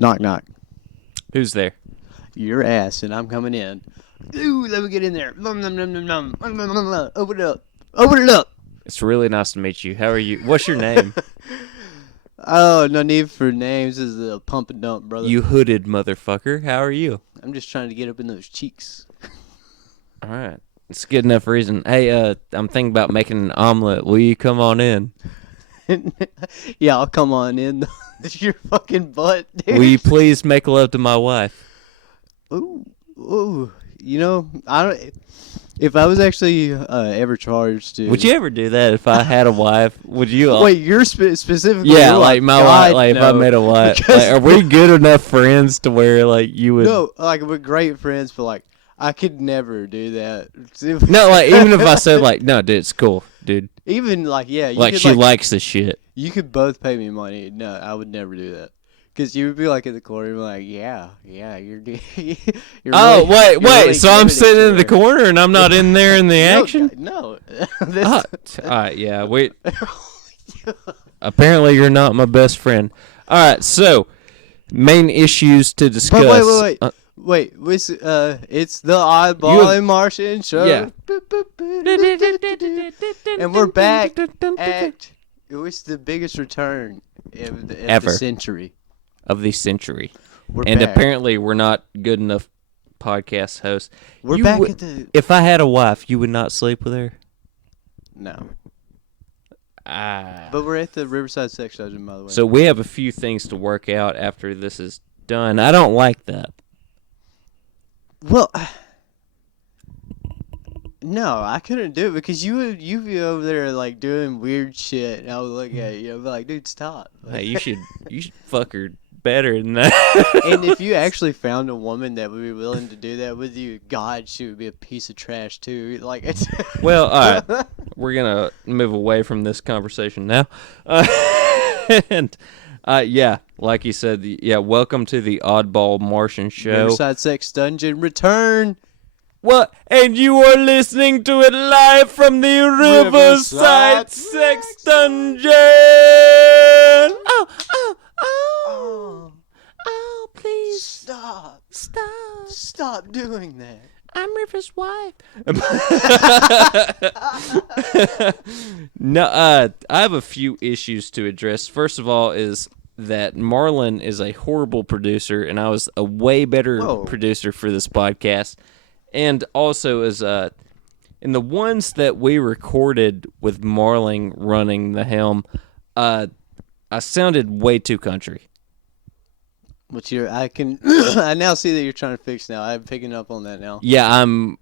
Knock, knock. Who's there? Your ass, and I'm coming in. Ooh, let me get in there. Nom, nom, nom, nom, nom. Open it up. Open it up. It's really nice to meet you. How are you? What's your name? Oh, no need for names. This is a pump and dump, brother. You hooded motherfucker. How are you? I'm just trying to get up in those cheeks. All right. It's good enough reason. Hey, I'm thinking about making an omelet. Will you come on in? Yeah, I'll come on in. Your fucking butt, dude. Will you please make love to my wife? Ooh. You know, I don't. If I was actually ever charged to, Would you ever do that if I had a wife? Would you? Wait, you're specifically. Yeah, you're like my wife. Like if I met a wife, like, are we good enough friends to where like you would? No, like we're great friends, but like I could never do that. No, like even if I said like, no, dude, it's cool, dude. Even like you like could, she likes the shit. You could both pay me money. No, I would never do that. Because you would be like in the corner, like, yeah, you're oh, really, wait. Really so I'm sitting in the corner and I'm not in there in the action? No. All right, yeah. Wait. Apparently you're not my best friend. All right, so main issues to discuss. Wait. It's the Oddball Martian Show. Yeah. And we're back at, it was the biggest return of the century. Of the century. We're and back. Apparently we're not good enough podcast hosts. We're back at the... If I had a wife, you would not sleep with her? No. But we're at the Riverside Sex Dungeon, by the way. So we have a few things to work out after this is done. I don't like that. Well, no, I couldn't do it because you'd be over there like doing weird shit, and I would look at you and be like, "Dude, stop!" Hey, you should fuck her better than that. And if you actually found a woman that would be willing to do that with you, God, she would be a piece of trash too. Like, it's well, all right, we're gonna move away from this conversation now, and yeah, like you said, welcome to the Oddball Martian Show. Riverside Sex Dungeon return. What? And you are listening to it live from the Riverside Sex Dungeon. Oh, please. Stop doing that. I'm River's wife. No, I have a few issues to address. First of all is that Marlon is a horrible producer, and I was a way better producer for this podcast. And also is in the ones that we recorded with Marling running the helm, I sounded way too country. I now see that you're trying to fix now. I'm picking up on that now. Yeah, I'm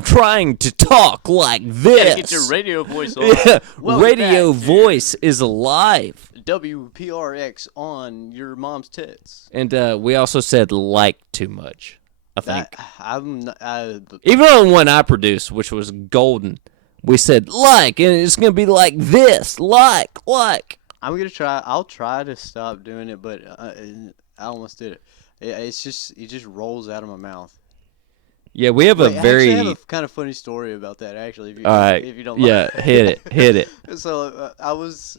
trying to talk like this. You gotta get your radio voice on. Yeah, radio voice is alive. WPRX on your mom's tits. And we also said like too much, I think. Even on one I produced, which was golden, we said like, and it's going to be like this, like. I'm going to try. I'll try to stop doing it, but I almost did it. It just rolls out of my mouth. Yeah, we have I have a kind of funny story about that, actually, if you don't mind. Yeah, hit it. So I was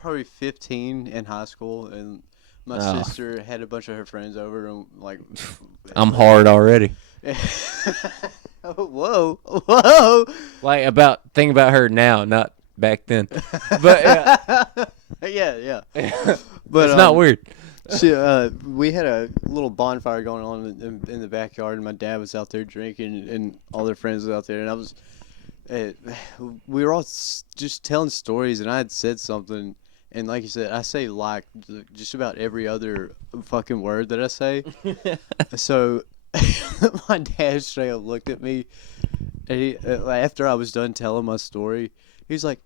probably 15 in high school, and my sister had a bunch of her friends over, and like... I'm hard already. Whoa. Like, think about her now, not back then. But yeah. But it's not weird. We had a little bonfire going on in the backyard, and my dad was out there drinking, and all their friends was out there, and we were all just telling stories, and I had said something, and like you said, I say like just about every other fucking word that I say. So my dad straight up looked at me, and after I was done telling my story, he was like,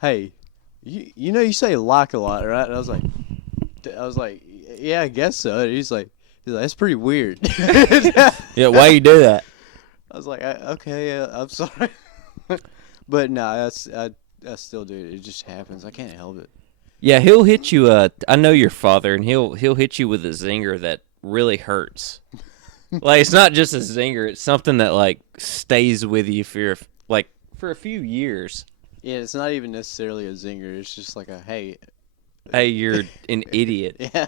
"Hey, you know you say like a lot, right?" And I was like, "Yeah, I guess so." And he's like, "That's pretty weird." Yeah, why you do that? I was like, "Okay, yeah, I'm sorry." But no, I still do it. It just happens. I can't help it. Yeah, he'll hit you. I know your father, and he'll hit you with a zinger that really hurts. Like, it's not just a zinger; it's something that like stays with you for a few years. Yeah, it's not even necessarily a zinger. It's just like a hey. Hey, you're an idiot. Yeah.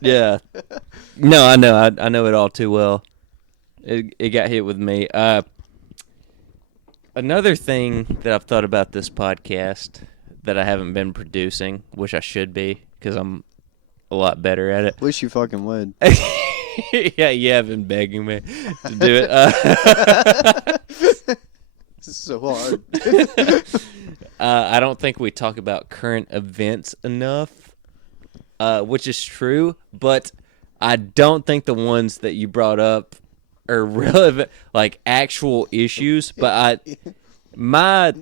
Yeah. No, I know. I know it all too well. It got hit with me. Another thing that I've thought about this podcast that I haven't been producing, which I should be because I'm a lot better at it. Wish you fucking would. Yeah, you have been begging me to do it. This is so hard. I don't think we talk about current events enough, which is true, but I don't think the ones that you brought up are relevant, like actual issues. But my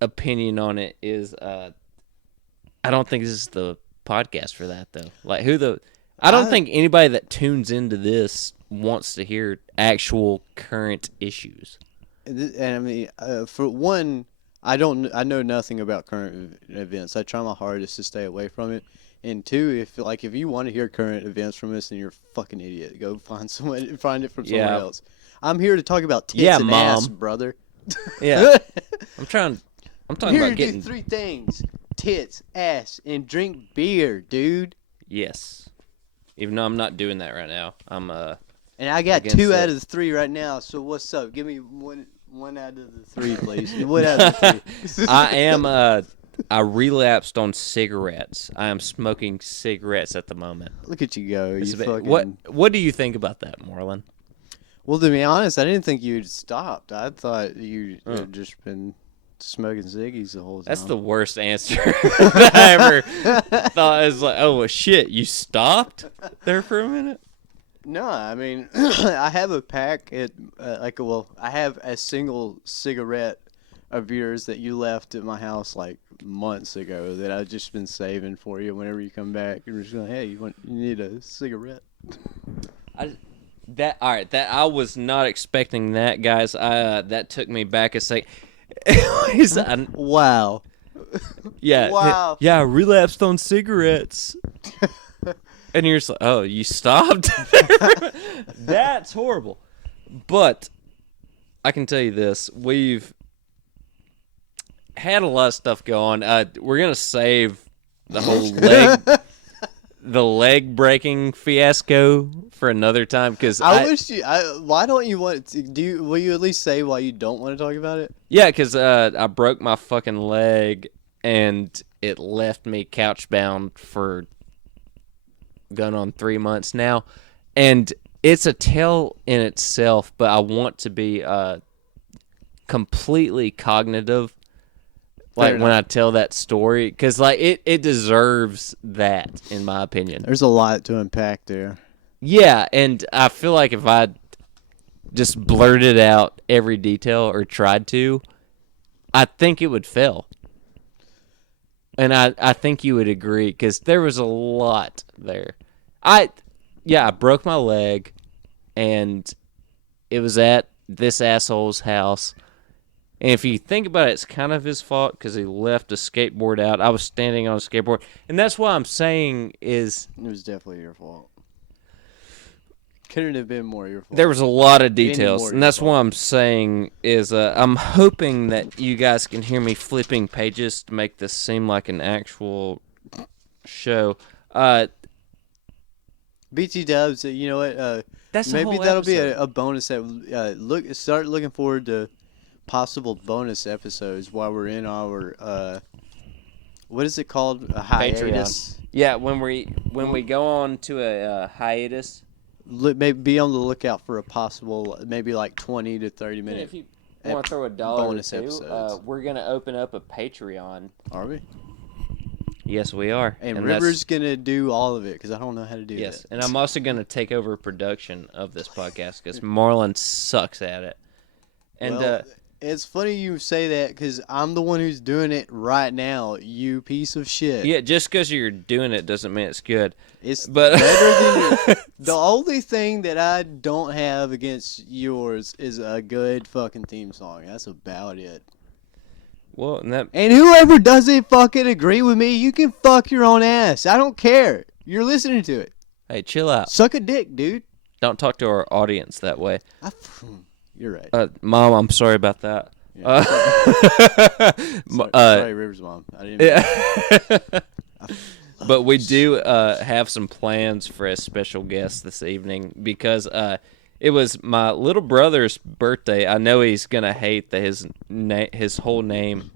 opinion on it is, I don't think this is the podcast for that, though. Like, I don't think anybody that tunes into this wants to hear actual current issues. And I mean, for one, I know nothing about current events. I try my hardest to stay away from it. And two, if you want to hear current events from us, then you're a fucking idiot. Go find it from somewhere else. I'm here to talk about tits and Mom. ass, brother. Yeah, I'm talking here about to getting do three things: tits, ass, and drink beer, dude. Yes, even though I'm not doing that right now. And I got 2 out of the 3 right now. So what's up? Give me one out of the 3, please. One out of the 3. I relapsed on cigarettes. I am smoking cigarettes at the moment. Look at you go. What do you think about that, Marlon? Well, to be honest, I didn't think you'd stopped. I thought you'd just been smoking ciggies the whole time. That's the worst answer that I ever thought. I was like, oh, well, shit, you stopped there for a minute? No, I mean, I have a pack I have a single cigarette of yours that you left at my house like months ago that I've just been saving for you whenever you come back. You're just going, hey, you need a cigarette? I was not expecting that, guys. That took me back a sec. Wow. Yeah. Wow. Yeah, I relapsed on cigarettes. And you're just like, oh, you stopped? That's horrible. But I can tell you this. We've had a lot of stuff go on. We're going to save the whole leg breaking fiasco for another time. Because why don't you want to, will you at least say why you don't want to talk about it? Yeah, because I broke my fucking leg and it left me couch bound for going on 3 months now, and it's a tale in itself, but I want to be completely cognitive when I tell that story, because it deserves that, in my opinion. There's a lot to unpack there. Yeah, and I feel like if I just blurted out every detail or tried to, I think it would fail. And I think you would agree, because there was a lot there. I broke my leg, and it was at this asshole's house. And if you think about it, it's kind of his fault, because he left a skateboard out. I was standing on a skateboard. And that's what I'm saying is... It was definitely your fault. Couldn't have been more your fault. There was a lot of details, and that's what I'm saying is I'm hoping that you guys can hear me flipping pages to make this seem like an actual show. BT Dubs, you know what? That's maybe that'll be a bonus. Start looking forward to possible bonus episodes while we're in our what is it called? A hiatus. Patreon. Yeah, when we go on to a hiatus. Maybe be on the lookout for a possible, maybe like 20 to 30 minute. If you want to throw a dollar or two, we're gonna open up a Patreon. Are we? Yes, we are. And River's gonna do all of it because I don't know how to do that. Yes, and I'm also gonna take over production of this podcast because Marlon sucks at it. And it's funny you say that because I'm the one who's doing it right now. You piece of shit. Yeah, just because you're doing it doesn't mean it's good. It's better than you. The only thing that I don't have against yours is a good fucking theme song. That's about it. Well, and whoever doesn't fucking agree with me, you can fuck your own ass. I don't care. You're listening to it. Hey, chill out. Suck a dick, dude. Don't talk to our audience that way. You're right. Mom, I'm sorry about that. Yeah, sorry, River's mom. I didn't. But we do have some plans for a special guest this evening because it was my little brother's birthday. I know he's gonna hate that his whole name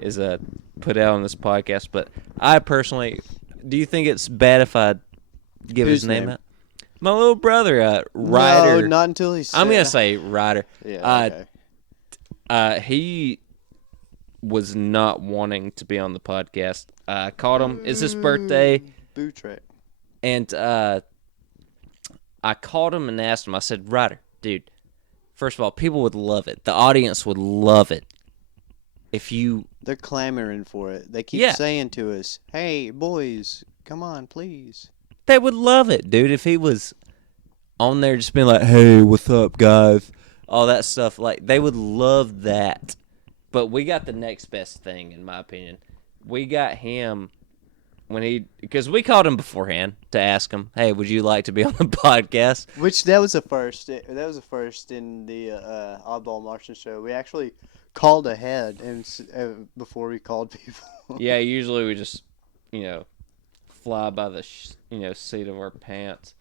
is put out on this podcast, but I personally, do you think it's bad if I give his name out? My little brother, Ryder. No, not until he's. I'm gonna say Ryder. Yeah. Okay. He was not wanting to be on the podcast. I called him. It's his birthday. Boo track. And I called him and asked him. I said, Ryder, dude, first of all, people would love it. The audience would love it if you... They're clamoring for it. They keep saying to us, hey, boys, come on, please. They would love it, dude, if he was on there just being like, hey, what's up, guys? All that stuff. Like, they would love that. But we got the next best thing, in my opinion. We got him because we called him beforehand to ask him, hey, would you like to be on the podcast? Which, that was a first. That was a first in the Oddball Martian show. We actually called ahead and before we called people. Yeah, usually we just, fly by the, seat of our pants.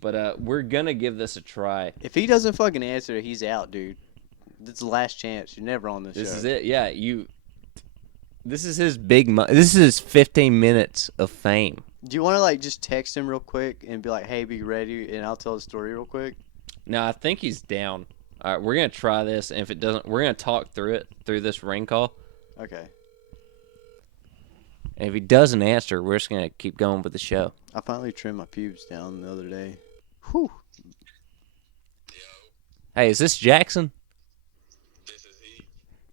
But we're going to give this a try. If he doesn't fucking answer, he's out, dude. This is the last chance. You're never on this show. This is it. Yeah, this is his this is his 15 minutes of fame. Do you want to just text him real quick and be like, "Hey, be ready," and I'll tell the story real quick? No, I think he's down. All right, we're gonna try this, and if it doesn't, we're gonna talk through this ring call. Okay. And if he doesn't answer, we're just gonna keep going with the show. I finally trimmed my pubes down the other day. Whew. Hey, is this Jackson?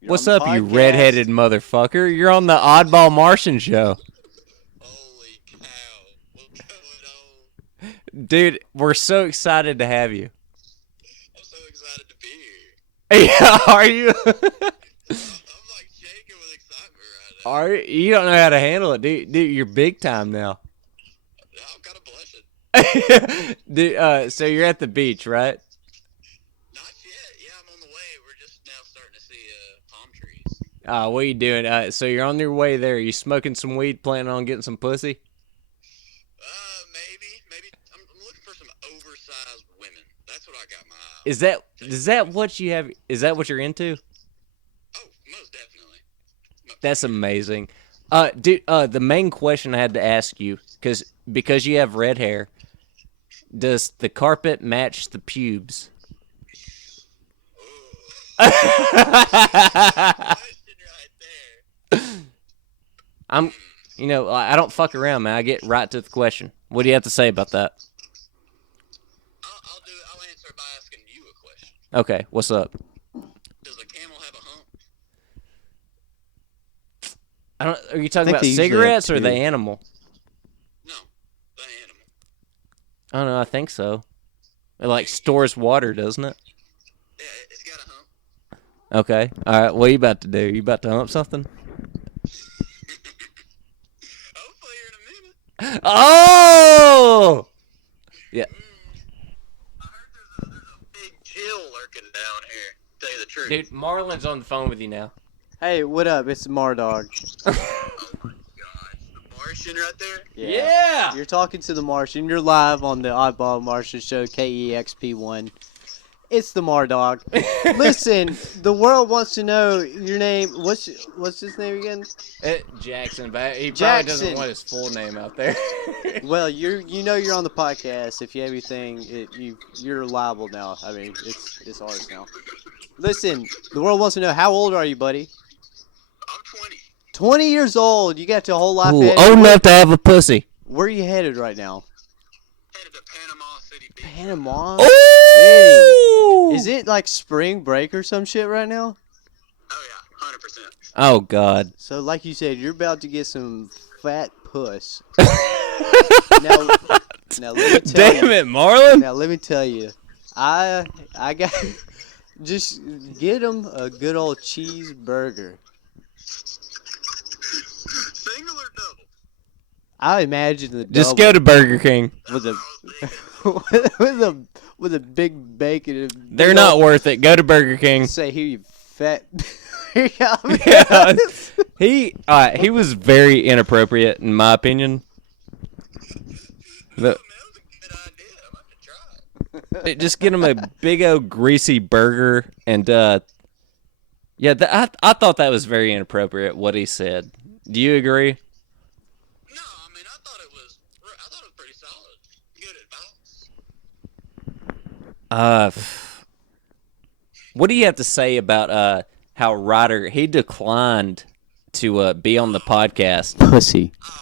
You're What's up, you redheaded motherfucker? You're on the Oddball Martian show. Holy cow. What's going on? Dude, we're so excited to have you. I'm so excited to be here. Yeah, are you? I'm shaking with excitement right now. You don't know how to handle it, dude. Dude, you're big time now. I'm kind of blushing. Dude, so you're at the beach, right? Not yet. Yeah, I'm on the way. We're just now starting to see palm trees. What are you doing? So you're on your way there. Are you smoking some weed, planning on getting some pussy? Maybe. I'm looking for some oversized women. That's what I got my eye on. Is that what you have? Is that what you're into? Oh, most definitely. That's amazing. Dude, the main question I had to ask you, because you have red hair, does the carpet match the pubes? I don't fuck around, man. I get right to the question. What do you have to say about that? I'll answer it by asking you a question. Okay, what's up? Does a camel have a hump? Are you talking about cigarettes or the animal? No, the animal. I don't know. I think so. It stores water, doesn't it? Yeah, it's got a hump. Okay. All right. What are you about to do? You about to hump something? Hopefully here in a minute. Oh! Yeah. I heard there's a big chill lurking down here. To tell you the truth. Dude, Marlon's on the phone with you now. Hey, what up? It's Mardog. Oh my gosh, the Martian right there. Yeah. You're talking to the Martian. You're live on the Oddball Martian show, KEXP1. It's the Mardog. Listen, the world wants to know your name. What's his name again? Jackson, but he probably doesn't want his full name out there. Well, you're on the podcast. If you have anything, you're liable now. I mean, it's ours now. Listen, the world wants to know, how old are you, buddy? I'm 20. 20 years old. You got your whole life. Ooh, old enough to have a pussy. Where are you headed right now? Headed to Panama City Beach. Panama Ooh! City. Is it spring break or some shit right now? Oh yeah, 100%. Oh God. So like you said, you're about to get some fat puss. now let me tell Damn it, Marlon. Now let me tell you, I got just get him a good old cheeseburger. Single or double? I imagine the Just double go to Burger King. with a with a big bacon. They're not worth it. Go to Burger King. Say here, you fat. Yeah, I mean, yeah. He was very inappropriate in my opinion. That was a good idea. I'm about to try it. Just get him a big old greasy burger and yeah, I thought that was very inappropriate what he said. Do you agree? No, I mean I thought it was pretty solid. Good advice. What do you have to say about how Ryder he declined to be on the podcast? pussy. Oh,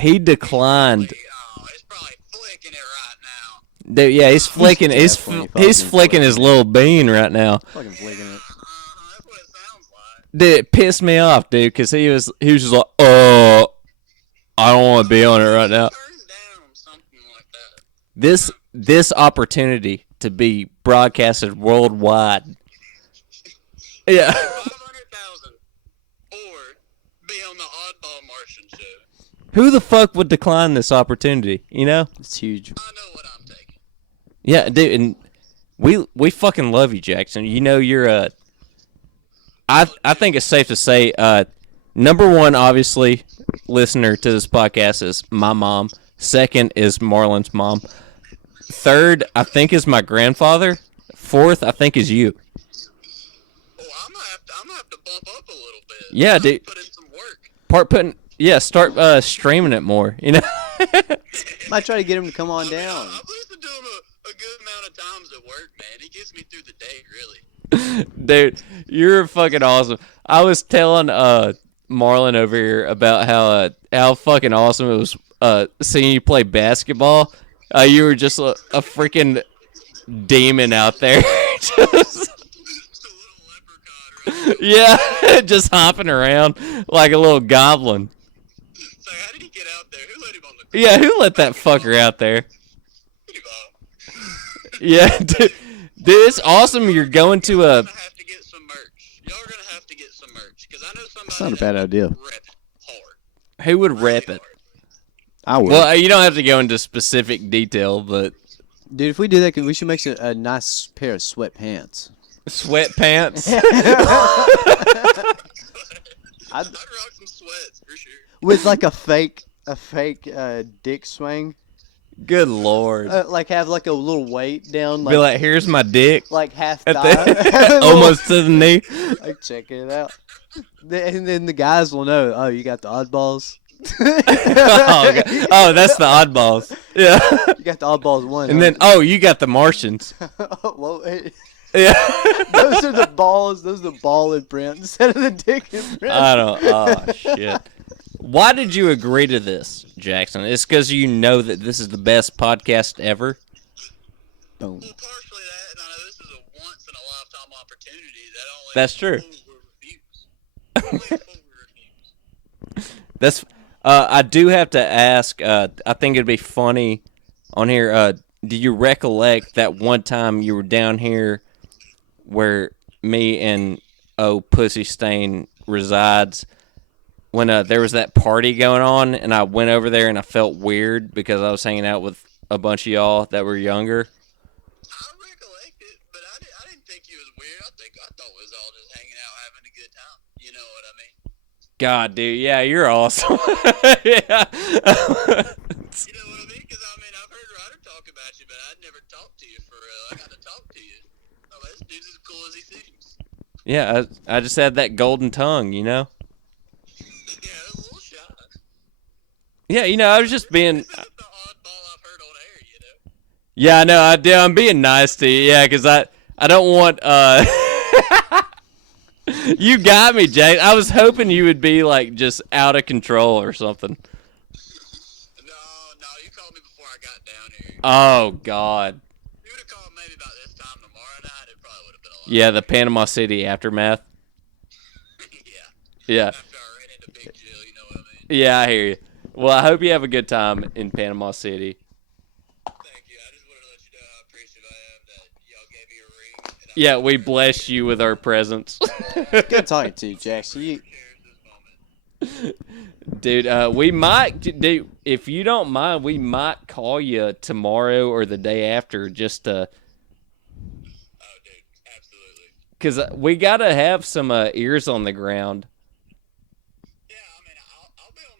He declined. he's probably flicking it right now. Dude, yeah, he's flicking. He's Definitely flicking his little bean right now. Fucking flicking it. That's what it sounds like. Dude, it pissed me off, dude, because he was just like, oh, I don't want to be on it right now. Turn down something like that. This opportunity to be broadcasted worldwide. Yeah. 500,000 or be on the Oddball Martian show. Who the fuck would decline this opportunity? You know? It's huge. I know what I'm taking. Yeah, dude, and we fucking love you, Jackson. You know you're I think it's safe to say number one, obviously, listener to this podcast is my mom. Second is Marlon's mom. Third, I think is my grandfather. Fourth, I think is you. Oh, I'm gonna have to bump up a little bit. Yeah, I'm gonna dude. Put in some work. Start streaming it more. You know. Might try to get him to come on down. I've listened to him a good amount of times at work, man. He gets me through the day, really. Dude, you're fucking awesome. I was telling Marlon over here about how fucking awesome it was seeing you play basketball. You were just a freaking demon out there. Just a little leprechaun, right? Yeah, just hopping around like a little goblin. So how did he get out there? Who let him on the court? Yeah, who let that fucker out there? Yeah, dude, it's awesome. You're going to a. Y'all are gonna have to get some merch. Y'all are gonna have to get some merch because I know somebody. It's not a bad idea. Rep hard. Who would rep it? I would. Well, you don't have to go into specific detail, but Dude, if we do that, we should make a nice pair of sweatpants. sweatpants. I'd rock some sweats for sure. With like a fake dick swing. Good lord. Like have like a little weight down. Be like, here's my dick. like half At thigh. almost to the knee. Like checking it out. And then the guys will know. Oh, you got the oddballs. Oh, that's the oddballs. Yeah. You got the oddballs one. And then, oh, you got the Martians. Well, Yeah. those are the balls. Those are the ball imprint instead of the dick imprint. I don't. Oh shit. Why did you agree to this, Jackson? It's because you know that this is the best podcast ever. Boom. Well, partially that, and I know this is a once in a lifetime opportunity. That only. That's true. Only full reviews. That's. I do have to ask. I think it'd be funny on here. Do you recollect that one time you were down here, where me and Pussy Stain resides? When there was that party going on, and I went over there and I felt weird because I was hanging out with a bunch of y'all that were younger. I recollect it, but I didn't think you was weird. I thought we was all just hanging out, having a good time. You know what I mean? God, dude, yeah, you're awesome. Yeah. You know what I mean? Because I mean, I've heard Ryder talk about you, but I'd never talked to you for real. I got to talk to you. Oh, this dude's as cool as he seems. Yeah, I just had that golden tongue, you know? Yeah, a little shy. Yeah, you know, I was just being. This isn't the oddball I've heard on air, you know? Yeah, I know, I do. I'm being nice to you, yeah, because I don't want. You got me, Jay. I was hoping you would be like just out of control or something. No, you called me before I got down here. Oh God. You would have called maybe about this time tomorrow night. It probably would have been a lot. Yeah, the Panama City aftermath. Yeah. Yeah. After I ran into Big Jill, you know what I mean? Yeah, I hear you. Well, I hope you have a good time in Panama City. Thank you. I just wanted to let you know how appreciative I am that y'all gave me a ring. And Yeah, we bless you with our presence. Good talking to you, Jackson. Dude, we might, dude, if you don't mind, we might call you tomorrow or the day after just to. Oh, dude, absolutely. Because we got to have some ears on the ground. Yeah, I mean, I'll be on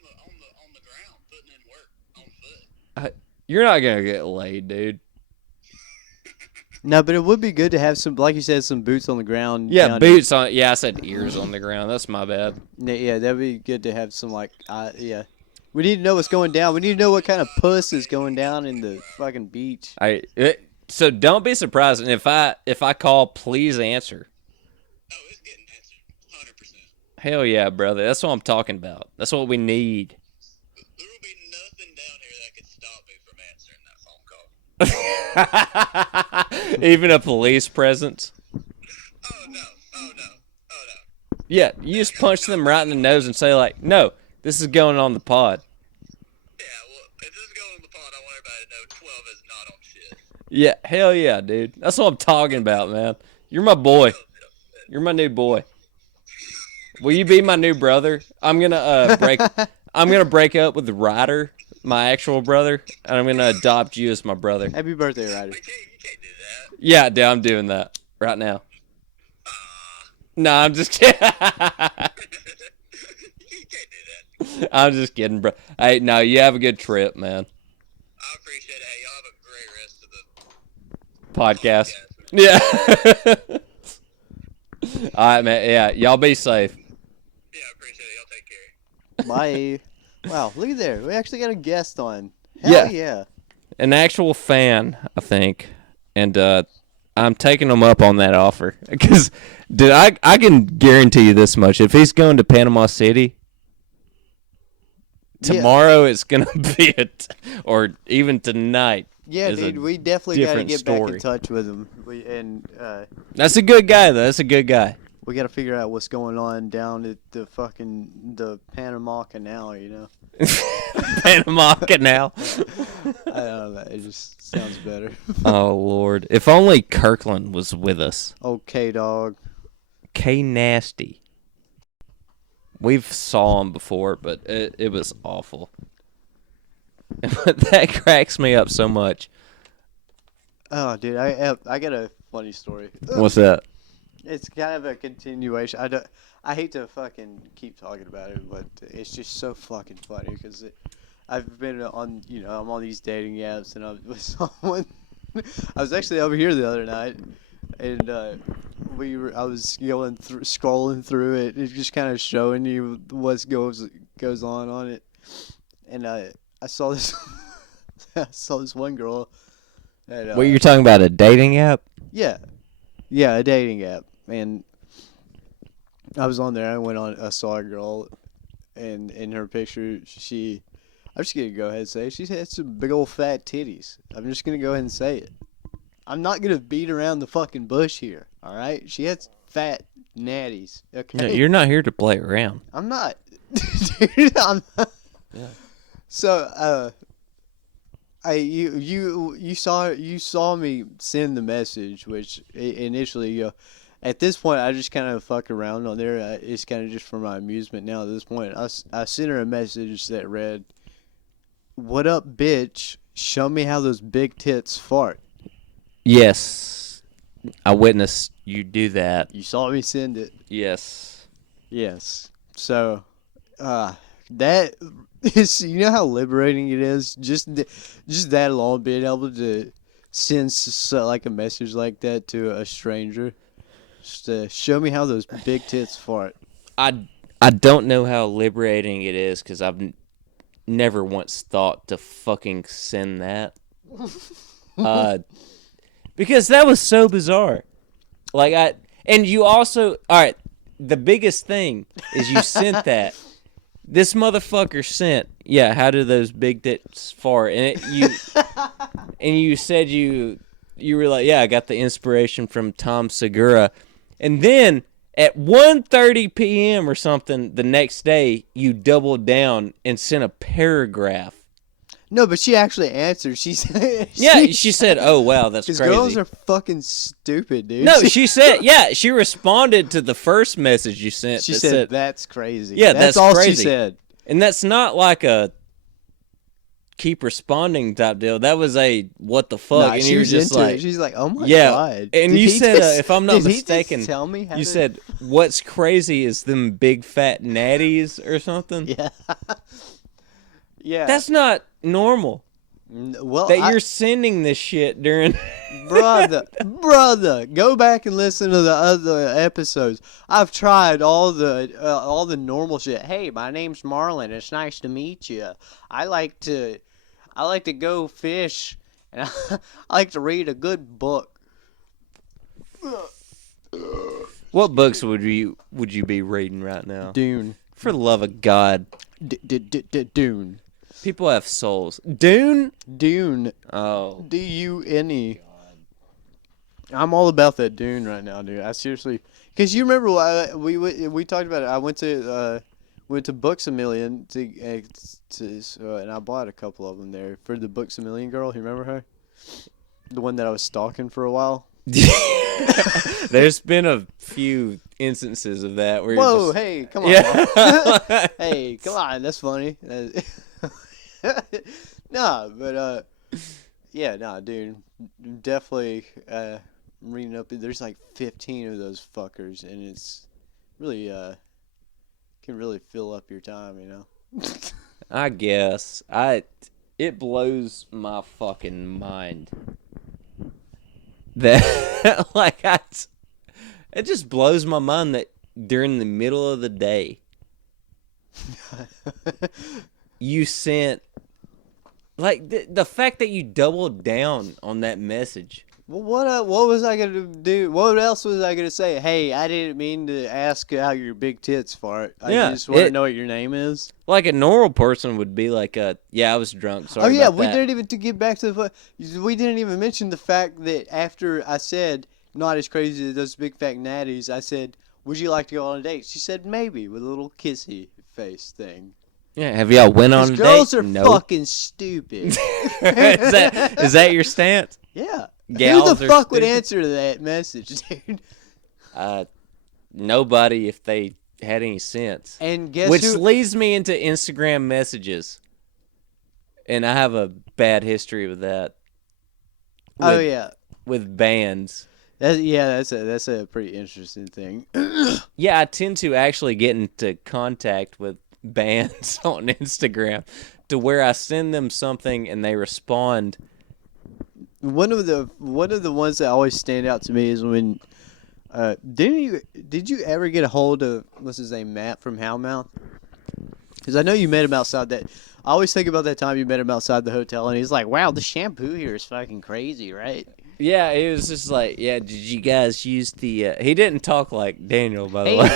the ground putting in work on foot. You're not going to get laid, dude. No, but it would be good to have some, like you said, some boots on the ground. Yeah, boots on. Yeah, I said ears on the ground. That's my bad. Yeah, that'd be good to have some, like, yeah. We need to know what's going down. We need to know what kind of puss is going down in the fucking beach. So don't be surprised, and if I call, please answer. Oh, it's getting answered, 100%. Hell yeah, brother. That's what I'm talking about. That's what we need. There will be nothing down here that could stop me from answering that phone call. Even a police presence. Oh no. Yeah, you just punch them right in the nose and say like, "No, this is going on the pod." Yeah, well, if this is going on the pod, I want everybody to know 12 is not on shit. Yeah, hell yeah, dude. That's what I'm talking about, man. You're my boy. You're my new boy. Will you be my new brother? I'm gonna break up with Ryder, my actual brother, and I'm gonna adopt you as my brother. Happy birthday, Ryder. You can't do that. Yeah, dude, I'm doing that right now. Nah, I'm just kidding. You can't do that. I'm just kidding, bro. Hey, no, you have a good trip, man. I appreciate it. Hey, y'all have a great rest of the Podcast. Yeah. All right, man. Yeah, y'all be safe. Yeah, I appreciate it. Y'all take care. Bye. Wow, look at there. We actually got a guest on. Hell yeah. An actual fan, I think. And I'm taking him up on that offer. Because, dude, I can guarantee you this much. If he's going to Panama City, tomorrow it's going to be or even tonight. Yeah, dude, we definitely got to get back in touch with him. That's a good guy, though. That's a good guy. We got to figure out what's going on down at the Panama Canal, you know? Panama Canal. I don't know. It just sounds better. Oh, Lord. If only Kirkland was with us. Okay, dog. K Nasty. We've saw him before, but it was awful. That cracks me up so much. Oh, dude, I got a funny story. What's that? It's kind of a continuation. I hate to fucking keep talking about it, but it's just so fucking funny because I've been on, I'm on these dating apps, and I was someone. I was actually over here the other night, and I was scrolling through it, and just kind of showing you what goes on it, and I saw this. I saw this one girl. And, you're talking about a dating app? Yeah, a dating app, and I was on there. I saw a girl, and in her picture, I'm just gonna go ahead and say she had some big old fat titties. I'm just gonna go ahead and say it. I'm not gonna beat around the fucking bush here. All right, she had fat natties. Okay, No, you're not here to play around. I'm not. Dude, I'm not. Yeah. So, you saw me send the message, which initially, at this point, I just kind of fuck around on there. It's kind of just for my amusement now. At this point, I sent her a message that read, "What up, bitch? Show me how those big tits fart." Yes, I witnessed you do that. You saw me send it. Yes. So, that is, you know how liberating it is. Just that alone, being able to send like a message like that to a stranger, just to show me how those big tits fart. I don't know how liberating it is because I've never once thought to fucking send that. Because that was so bizarre. And you also, all right, the biggest thing is you sent that. This motherfucker sent, how do those big tits fart? And you said you were like, I got the inspiration from Tom Segura. And then at 1:30 p.m. or something the next day, you doubled down and sent a paragraph. No, but she actually answered. She said, she said, "Oh wow, that's crazy." Because girls are fucking stupid, dude. No, she said, she responded to the first message you sent. She said, "That's crazy." Yeah, that's all crazy. she said. And that's not like a keep responding type deal. That was a what the fuck, Nah, and she you were was just into like, it. She's like, oh my yeah. god. And Did you he said, just- if I'm not did he mistaken, just tell me how you to- said what's crazy is them big fat natties or something. Yeah. Yeah. That's not normal. Well, That you're sending this shit during. brother, go back and listen to the other episodes. I've tried all the normal shit. Hey, my name's Marlon. It's nice to meet you. I like to go fish, and I like to read a good book. What books would you be reading right now? Dune. For the love of God. Dune. People have souls. Dune? Dune. Oh. Dune. I'm all about that Dune right now, dude. I seriously, because you remember we talked about it. I went to Books A Million and I bought a couple of them there for the Books A Million girl. You remember her? The one that I was stalking for a while. There's been a few instances of that where Whoa, you're just, hey, come on. yeah. Hey, come on, that's funny. Nah, but yeah, nah, dude, definitely reading up. There's like 15 of those fuckers, and it's really can really fill up your time, you know. I guess it blows my fucking mind that it just blows my mind that during the middle of the day you sent like the fact that you doubled down on that message. Well, what was I gonna do? What else was I gonna say? Hey, I didn't mean to ask how your big tits fart. I just want to know what your name is. Like a normal person would be like, yeah, I was drunk. Sorry. Oh yeah, about we that. didn't even to get back to we didn't even mention the fact that after I said not as crazy as those big fat natties, I said, would you like to go on a date? She said maybe with a little kissy face thing. Yeah, have y'all went on a date? Girls are fucking stupid. is that your stance? Yeah. Gals Who the fuck would stupid? answer to that message, dude? Nobody if they had any sense. And guess Which who? leads me into Instagram messages. And I have a bad history with that. Oh yeah. With bands. That's a pretty interesting thing. Yeah, I tend to actually get into contact with bands on Instagram to where I send them something and they respond. One of the ones that always stand out to me is when did you ever get a hold of what's his name, Matt from Howlmouth? Because I know you met him outside that. I always think about that time you met him outside the hotel, and he's like, "Wow, the shampoo here is fucking crazy, right?" Yeah, it was just like, yeah, did you guys use the... He didn't talk like Daniel, by the way.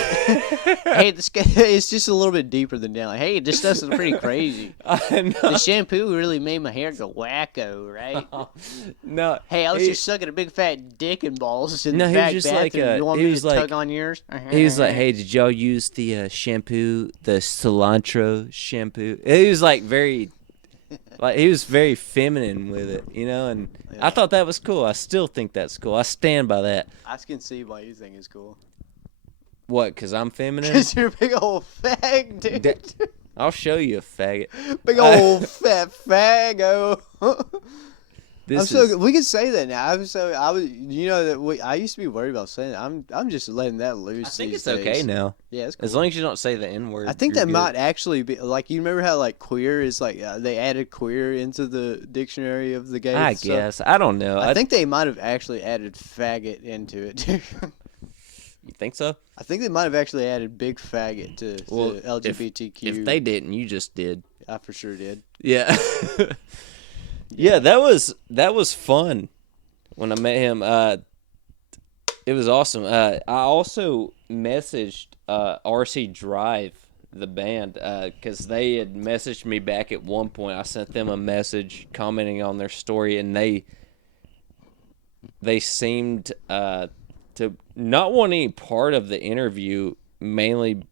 Hey, this guy, it's just a little bit deeper than Daniel. Like, hey, this stuff's pretty crazy. The shampoo really made my hair go wacko, right? No. Hey, I was just sucking a big fat dick and balls in the he back was just bathroom. like, you want he me was to like, tug on yours? He was like, hey, did y'all use the shampoo, the cilantro shampoo? He was like very... Like, he was very feminine with it, you know, and I thought that was cool. I still think that's cool. I stand by that. I can see why you think it's cool. What, because I'm feminine? Because you're a big old fag, dude. I'll show you a faggot. Big old fat fago. This we can say that now. I was, you know, that I used to be worried about saying that. I'm just letting that loose. I think these it's days. okay now. Yeah, it's cool. As long as you don't say the N word. I think that might actually be like, you remember how like queer is like they added queer into the dictionary of the gay. I stuff? guess I don't know. I think they might have actually added faggot into it too. You think so? I think they might have actually added big faggot to LGBTQ. If they didn't, you just did. I for sure did. Yeah. Yeah, that was fun when I met him. It was awesome. I also messaged RC Drive, the band, because they had messaged me back at one point. I sent them a message commenting on their story, and they seemed to not want any part of the interview. Mainly,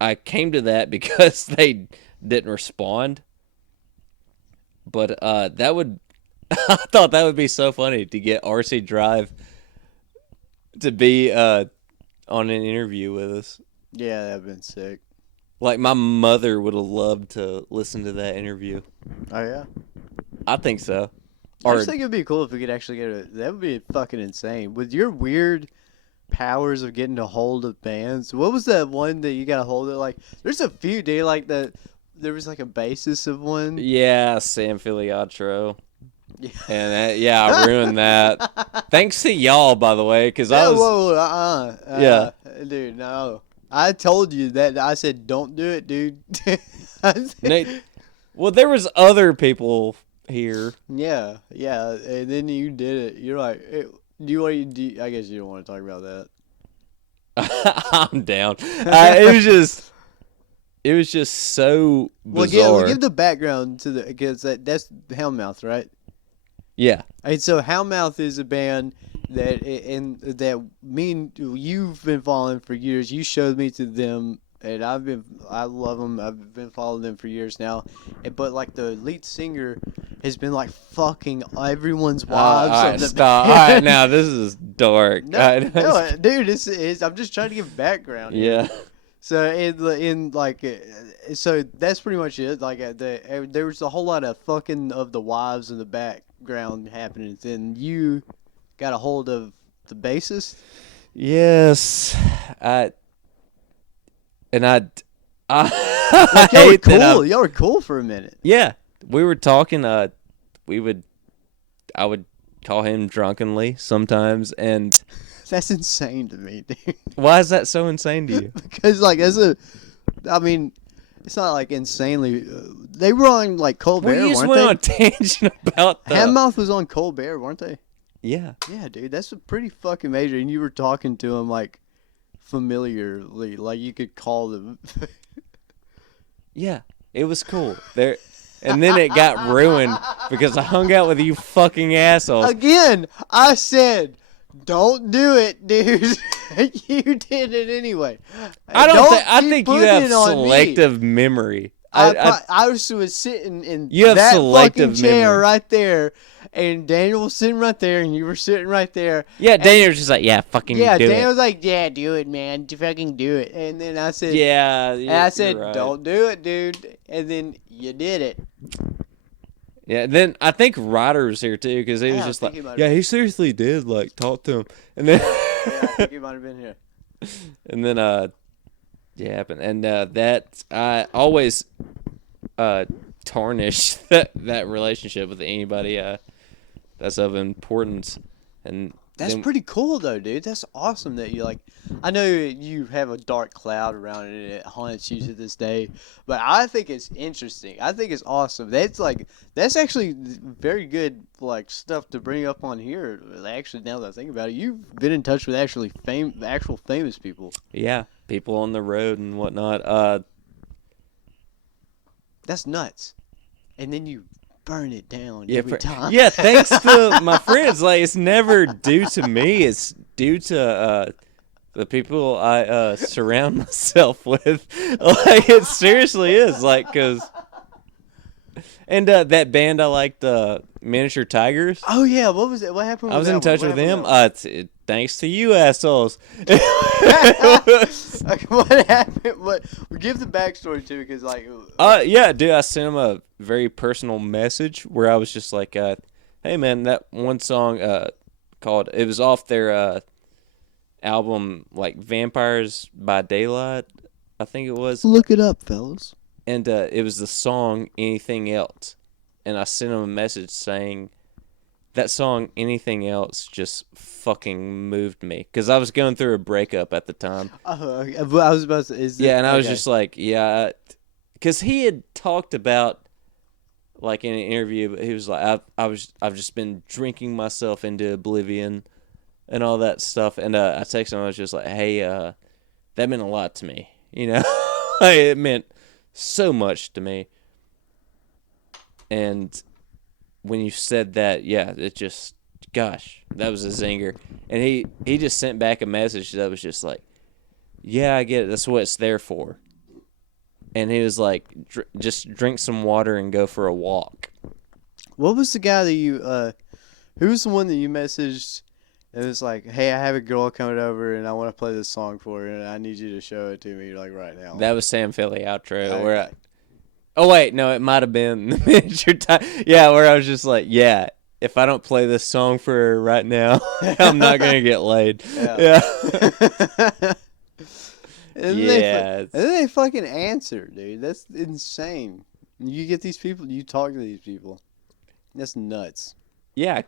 I came to that because they didn't respond. But I thought that would be so funny to get RC Drive to be on an interview with us. Yeah, that'd been sick. Like, my mother would have loved to listen to that interview. Oh yeah. I think so. I just think it'd be cool if we could actually get it. That would be fucking insane. With your weird powers of getting a hold of bands, what was that one that you got a hold of? Like, there's a few, dude. Like there was like a basis of one. Yeah, Sam Filiatro. Yeah. And I ruined that. Thanks to y'all, by the way, because I was. Yeah, dude, no. I told you that. I said, don't do it, dude. Nate, well, there was other people here. Yeah, and then you did it. You're like, hey, I guess you don't want to talk about that. I'm down. It was just so bizarre. Well, give the background to because that's Houndmouth, right? Yeah. And so Houndmouth is a band that me and you've been following for years. You showed me to them, and I love them. I've been following them for years now. But like the lead singer has been like fucking everyone's wives. All right, stop. All right, now this is dark. No, dude, it's I'm just trying to give background. Yeah. Here. So so that's pretty much it. Like there was a whole lot of fucking of the wives in the background happening. Then you got a hold of the bassist. Yes, I like, y'all were cool. Y'all were cool for a minute. Yeah, we were talking. I would call him drunkenly sometimes, and that's insane to me, dude. Why is that so insane to you? Because like I mean, it's not like insanely. They were on like Colbert, we just weren't went they? on a tangent about that. Houndmouth was on Colbert, weren't they? Yeah. Yeah, dude, that's a pretty fucking major. And you were talking to him like familiarly, like you could call them. Yeah, it was cool. And then it got ruined because I hung out with you fucking assholes. Again, I said, don't do it, dude. You did it anyway. I think you have selective memory. I was sitting in that fucking chair memory. right there, and Daniel was sitting right there, and you were sitting right there. Yeah, Daniel was just like, yeah, fucking do it. Yeah, Daniel was like, yeah, do it, man. Fucking do it. And then I said, yeah. And I said, right. don't do it, dude. And then you did it. Yeah, then I think Ryder was here too, because he was just like, yeah, he seriously did, like, talk to him. And then yeah, I think he might have been here. And then yeah, happened. And that I always tarnish that relationship with anybody that's of importance. And that's pretty cool though, dude. That's awesome that you like. I know you have a dark cloud around it and it haunts you to this day, but I think it's interesting. I think it's awesome. That's actually very good like stuff to bring up on here. Actually, now that I think about it, you've been in touch with actual famous people. Yeah, people on the road and whatnot. That's nuts. And then you burn it down every time. Yeah, thanks to my friends. Like, it's never due to me. It's due to the people I surround myself with. Like, it seriously is. Like, because... And that band I liked, Miniature Tigers. Oh, yeah. What was it? What happened with I was in touch with them. Thanks to you, assholes. What happened? Give the backstory too, because like. Yeah, dude. I sent him a very personal message where I was just like, "Hey, man, that one song called it was off their album like Vampires by Daylight, I think it was. Look it up, fellas. And it was the song Anything Else, and I sent him a message saying that song Anything Else just fucking moved me because I was going through a breakup at the time. I was about to say, and I was just like, yeah, because he had talked about like in an interview, he was like, I've just been drinking myself into oblivion and all that stuff, and I texted him, I was just like, hey, that meant a lot to me, you know, like, it meant so much to me. And when you said that, yeah, it just, gosh, that was a zinger. And he just sent back a message that was just like, yeah, I get it. That's what it's there for. And he was like, just drink some water and go for a walk. What was the guy that you, who was the one that you messaged It was like, hey, I have a girl coming over and I want to play this song for her and I need you to show it to me like right now. That was Sam Philly outro. Okay. Where oh wait, no, it might have been the miniature time. Yeah, where I was just like, yeah, if I don't play this song for her right now, I'm not gonna get laid. Yeah. And then they fucking answer, dude. That's insane. You get these people, you talk to these people. That's nuts. Yeah,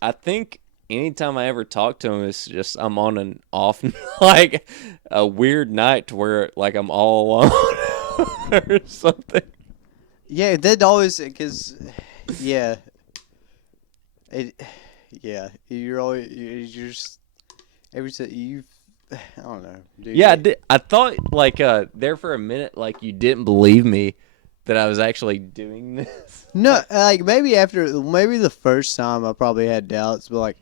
I think anytime I ever talk to them, it's just I'm on an off, like a weird night to where like I'm all alone or something. Yeah, that always, because, yeah. You're just, every time I don't know, dude. Yeah, I thought like there for a minute, like you didn't believe me that I was actually doing this. No, like maybe the first time I probably had doubts, but like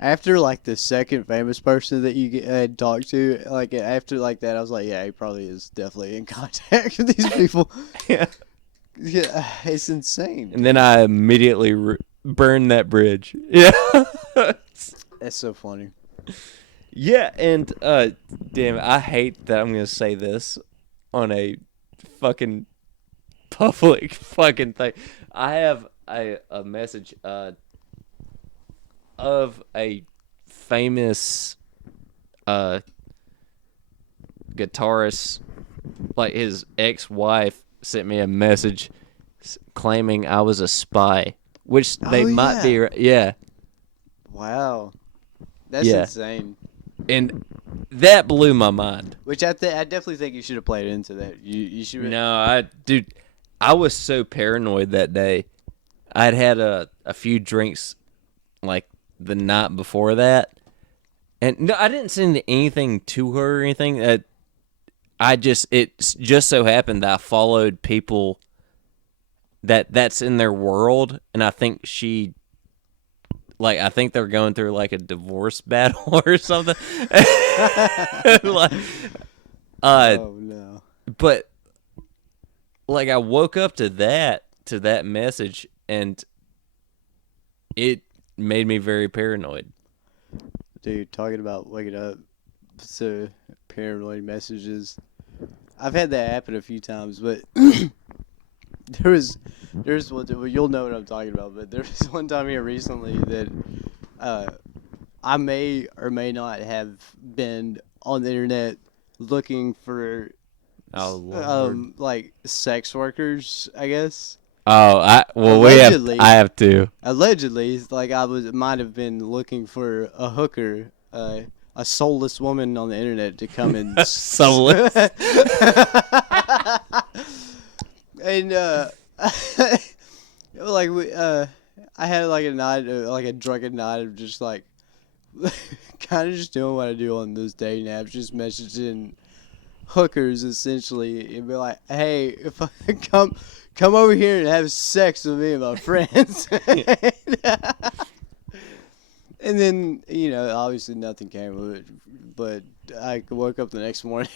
after like the second famous person that you had talked to, like after like that, I was like, yeah, he probably is definitely in contact with these people. Yeah, it's insane. And then I immediately burned that bridge. Yeah, that's so funny. Yeah, and damn it, I hate that I'm gonna say this on a fucking public fucking thing. I have a message of a famous guitarist, like his ex-wife sent me a message claiming I was a spy, which they might be. Yeah. Wow, that's insane. And that blew my mind. Which I definitely think you should have played into that. You should. No, I was so paranoid that day. I'd had a few drinks like the night before that, and no, I didn't send anything to her or anything. It just so happened that I followed people that's in their world, and I think I think they're going through like a divorce battle or something. Like, oh no! But like I woke up to that message, and it made me very paranoid. Dude, talking about waking up to paranoid messages, I've had that happen a few times, but there's one. Well, you'll know what I'm talking about, but there was one time here recently that I may or may not have been on the internet looking for like sex workers, I guess. Oh, I have to. Allegedly, like might have been looking for a hooker, a soulless woman on the internet to come and soulless. And like I had like a night, like a drunken night of just like kind of just doing what I do on those dating apps, just messaging hookers essentially, and be like, hey, if I come over here and have sex with me and my friends. And then, obviously nothing came of it, but I woke up the next morning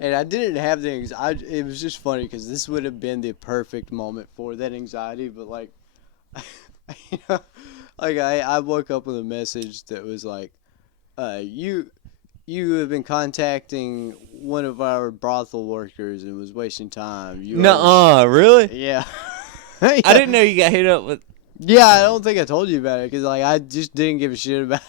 and I didn't have the anxiety. It was just funny because this would have been the perfect moment for that anxiety, but like, I woke up with a message that was like, you have been contacting one of our brothel workers and was wasting time. Nuh-uh, really? Yeah. I didn't know you got hit up with... Yeah, I don't think I told you about it because like I just didn't give a shit about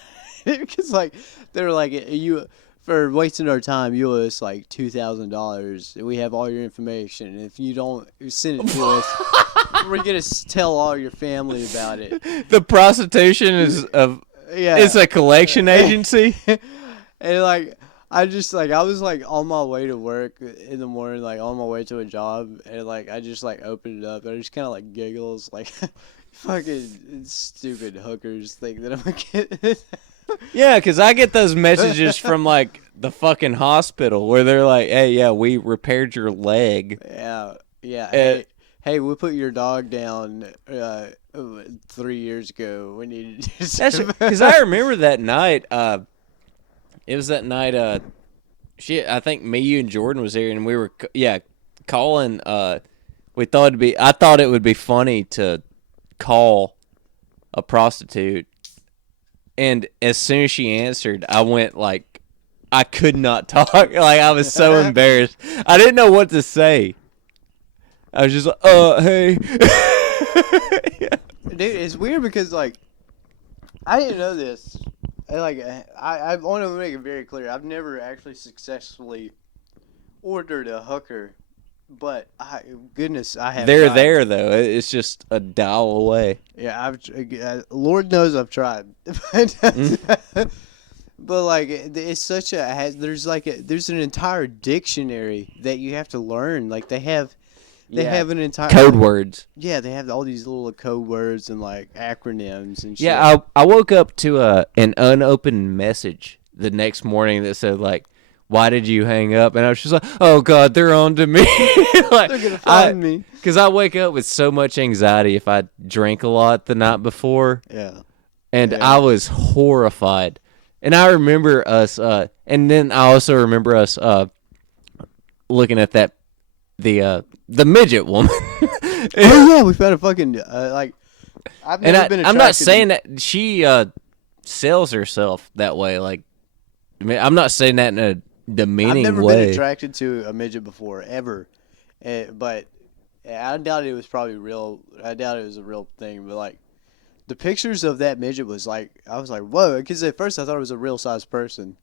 it because like they were like, you for wasting our time, you owe us like $2,000. We have all your information. If you don't send it to us, we're gonna tell all your family about it. The prostitution is it's a collection agency. And like I was like on my way to work in the morning, like on my way to a job, and like I just like opened it up and I just kind of like giggles like. Fucking stupid hookers think that I'm a kid. Yeah, because I get those messages from like the fucking hospital where they're like, "Hey, yeah, we repaired your leg." Yeah. Hey, we put your dog down 3 years ago. We needed to. Because I remember that night. It was that night. I think me, you, and Jordan was here, and we were calling. We thought I thought it would be funny to call a prostitute And as soon as she answered, I went like, I could not talk. Like, I was so embarrassed. I didn't know what to say. I was just like, hey. Yeah. Dude, it's weird because, like, I didn't know this. I want to make it very clear. I've never actually successfully ordered a hooker, but I have. They're tried. there though. It's just a dial away. Yeah, Lord knows I've tried, but like it's such a there's an entire dictionary that you have to learn. Like they have an entire code words. Yeah, they have all these little code words and like acronyms and shit. Yeah, I woke up to an unopened message the next morning that said like, why did you hang up? And I was just like, oh God, they're on to me. Like, they're gonna find me. Because I wake up with so much anxiety if I drink a lot the night before. Yeah. And I was horrified. And I remember us, and then I also remember us looking at the midget woman. Oh yeah, we found a fucking like. I've never been attracted. I'm not saying that she sells herself that way. Like, I mean, I'm not saying that in a demeaning way. I've never been attracted to a midget before, ever. But I doubt it was probably real. I doubt it was a real thing. But like, the pictures of that midget was like, I was like, whoa, because at first I thought it was a real size person.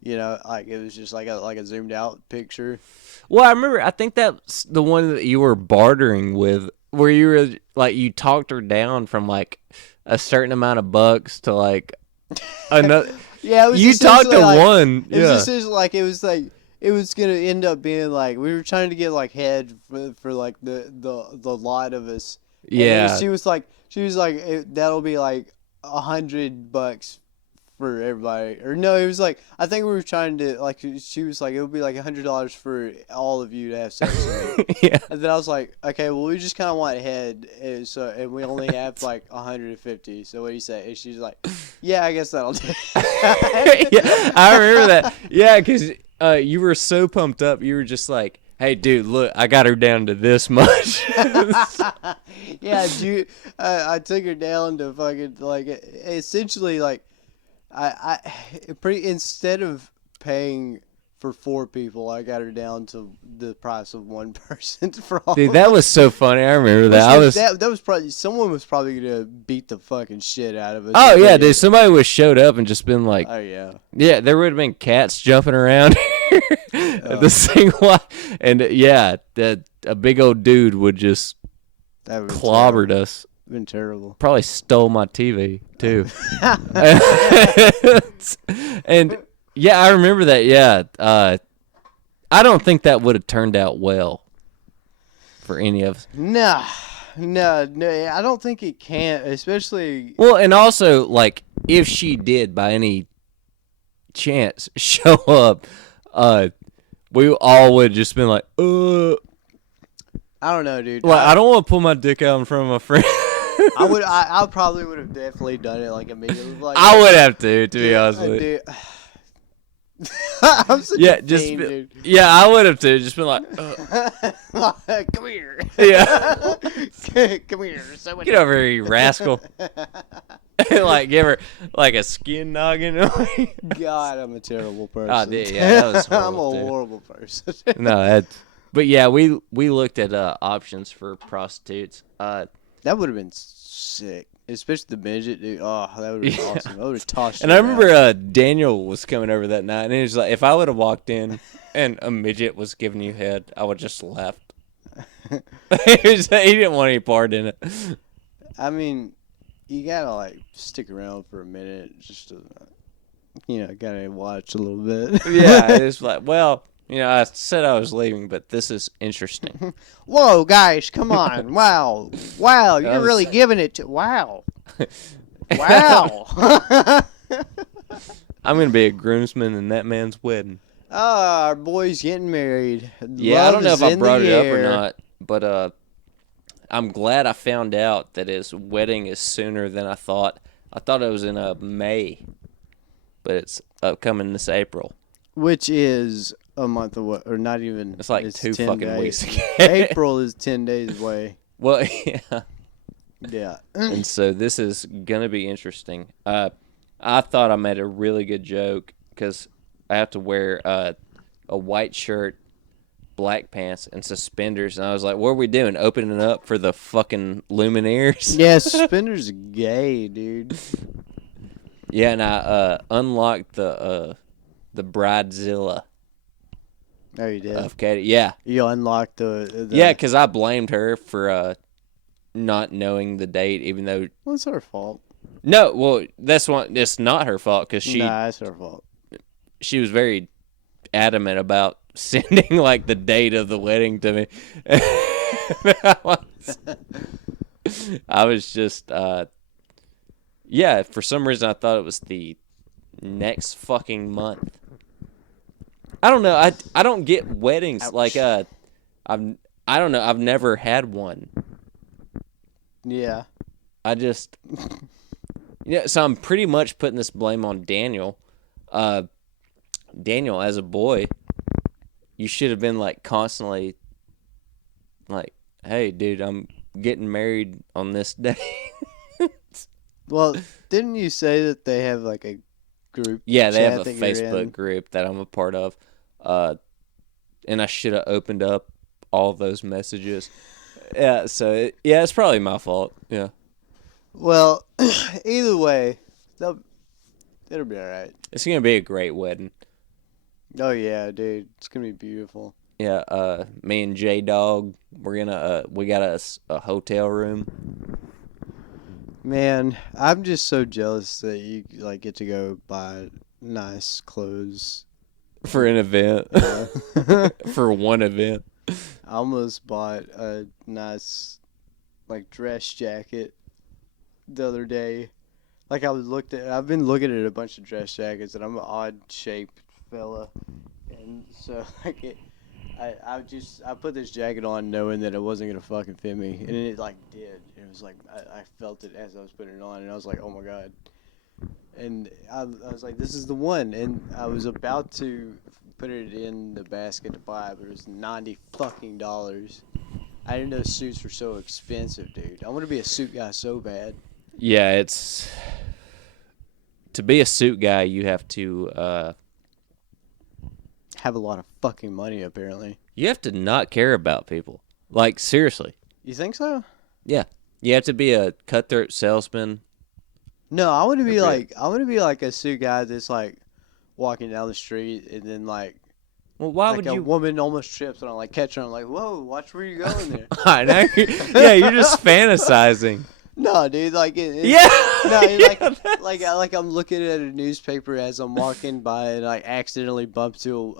You know, like it was just like a zoomed out picture. Well, I remember. I think that's the one that you were bartering with, where you were like, you talked her down from like a certain amount of bucks to like another. Yeah, it was you talked to like, one. It was just like it was gonna end up being like we were trying to get like head for like the lot of us. Yeah. And she was like that'll be like $100 for everybody, or no, it was like I think we were trying to like she was like it would be like $100 for all of you to have sex with me. Yeah. And then I was like, okay, well we just kind of want head, and we only have like 150. So what do you say? And she's like, yeah, I guess that'll do. Yeah, I remember that. Yeah, because you were so pumped up. You were just like, hey, dude, look, I got her down to this much. Yeah, dude, I took her down to fucking like essentially like. I instead of paying for 4 people, I got her down to the price of 1 person for all. Dude, that was so funny. I remember that. That was probably someone was probably gonna beat the fucking shit out of us. Oh yeah, dude. Somebody would showed up and just been like, oh yeah, yeah. There would have been cats jumping around at the same line, and yeah, a big old dude would just clobbered us. Been terrible. Probably stole my TV too. And yeah, I remember that. Yeah, I don't think that would have turned out well for any of us. No, I don't think it can, especially. Well, and also like if she did by any chance show up, we all would have just been like, I don't know, dude. Like, I don't want to pull my dick out in front of my friend. I probably would have definitely done it like immediately. Like, I would have to be honest with you. I'm such a just pain, dude. Yeah, I would have too. Just been like, come here. Yeah. Come here. Get over here, you rascal. Like give her like a skin noggin. God, I'm a terrible person. Oh, dude, yeah, that was horrible, I'm a dude. horrible person. No, that's. But yeah, we looked at options for prostitutes. That would have been sick, especially the midget, dude. Oh, that would have been awesome. I would have tossed. And I remember Daniel was coming over that night, and he was like, "If I would have walked in and a midget was giving you head, I would just left." He didn't want any part in it. I mean, you gotta like stick around for a minute, just to, gotta watch a little bit. Yeah, it's like, well. I said I was leaving, but this is interesting. Whoa, guys, come on. Wow, you're really giving it to... Wow. Wow. I'm going to be a groomsman in that man's wedding. Oh, our boy's getting married. Yeah, I don't know if I brought it up or not, but I'm glad I found out that his wedding is sooner than I thought. I thought it was in May, but it's upcoming this April. Which is a month away, or not even. It's like 2 fucking weeks ago. April is 10 days away. Well, yeah. Yeah. And so this is going to be interesting. I I thought I made a really good joke because I have to wear a white shirt, black pants, and suspenders. And I was like, what are we doing? Opening it up for the fucking Lumineers? Yeah, suspenders are gay, dude. Yeah, and I unlocked the Bridezilla. Oh, you did? Of Katie. Yeah. You unlocked the... Yeah, because I blamed her for not knowing the date, even though... Well, it's her fault. No, well, it's not her fault because Nah, it's her fault. She was very adamant about sending like the date of the wedding to me. I was just yeah, for some reason I thought it was the next fucking month. I don't know. I don't get weddings. Ouch. Like I don't know. I've never had one. Yeah. I just so I'm pretty much putting this blame on Daniel. Daniel, as a boy, you should have been like constantly like, hey dude, I'm getting married on this day. Well, didn't you say that they have like a group? Yeah, they have a chat that you're in? Facebook group that I'm a part of. And I should have opened up all those messages. Yeah, so it's probably my fault. Yeah. Well, either way, it'll be all right. It's going to be a great wedding. Oh yeah, dude, it's gonna be beautiful. Yeah, me and J-Dog, we got a hotel room. Man, I'm just so jealous that you like get to go buy nice clothes For an event. Yeah. For one event. I almost bought a nice like dress jacket the other day. Like I've been looking at a bunch of dress jackets, and I'm an odd shaped fella, and so like I put this jacket on knowing that it wasn't gonna fucking fit me, and it like did. It was like I felt it as I was putting it on, and I was like, oh my god. And I was like, this is the one, and I was about to put it in the basket to buy, but it was $90 fucking dollars. I didn't know suits were so expensive, dude. I want to be a suit guy so bad. Yeah, it's to be a suit guy, you have to Have a lot of fucking money, apparently. you have to not care about people. Like seriously. You think so? Yeah. You have to be a cutthroat salesman. No, I want to be like a suit guy that's like walking down the street, and then like Well, why like would a you woman almost trips, and I like catch her. I'm like, whoa, watch where you're going there. I know. Yeah, you're just fantasizing. No, dude, like Yeah. No, Yeah, like I'm looking at a newspaper as I'm walking by, and I accidentally bump to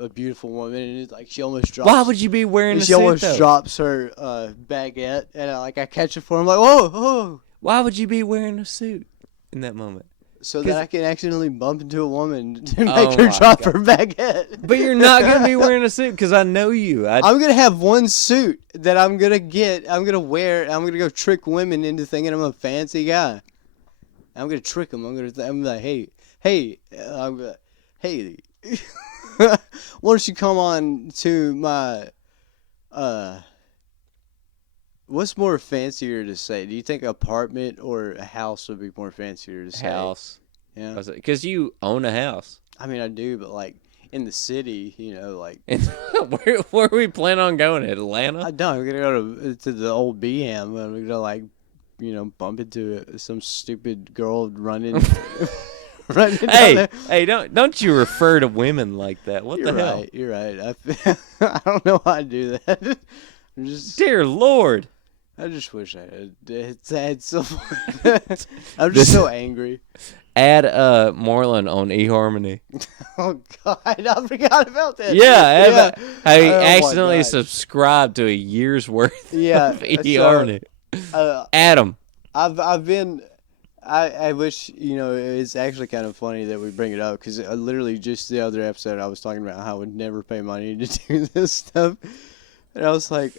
a beautiful woman, and it's like she almost drops. Why would you be wearing a she suit almost though? drops her baguette, and I catch it for her. I'm like, whoa. Why would you be wearing a suit in that moment? So that I can accidentally bump into a woman to Oh make her my drop God. her baguette. But you're not gonna be wearing a suit because I know you. I'm gonna have one suit that I'm gonna wear. I'm gonna go trick women into thinking I'm a fancy guy. I'm gonna trick them. I'm like, hey, why don't you come on to my, what's more fancier to say? Do you think apartment or a house would be more fancier to say? house. Yeah. Because you own a house. I mean, I do, but like in the city, like. Where are we planning on going? Atlanta? I don't. I'm gonna go to the old BM. I'm gonna like, bump into some stupid girl running. running down there. Hey! Don't you refer to women like that? What the hell? You're right. I don't know why I do that. Dear Lord! I just wish I had someone. I'm just so angry. Add Moreland on eHarmony. Oh God, I forgot about that. Yeah, I Oh, my accidentally God. subscribed to a year's worth Yeah, of eHarmony. Adam. I've been. I wish it's actually kind of funny that we bring it up because literally just the other episode I was talking about how I would never pay money to do this stuff, and I was like,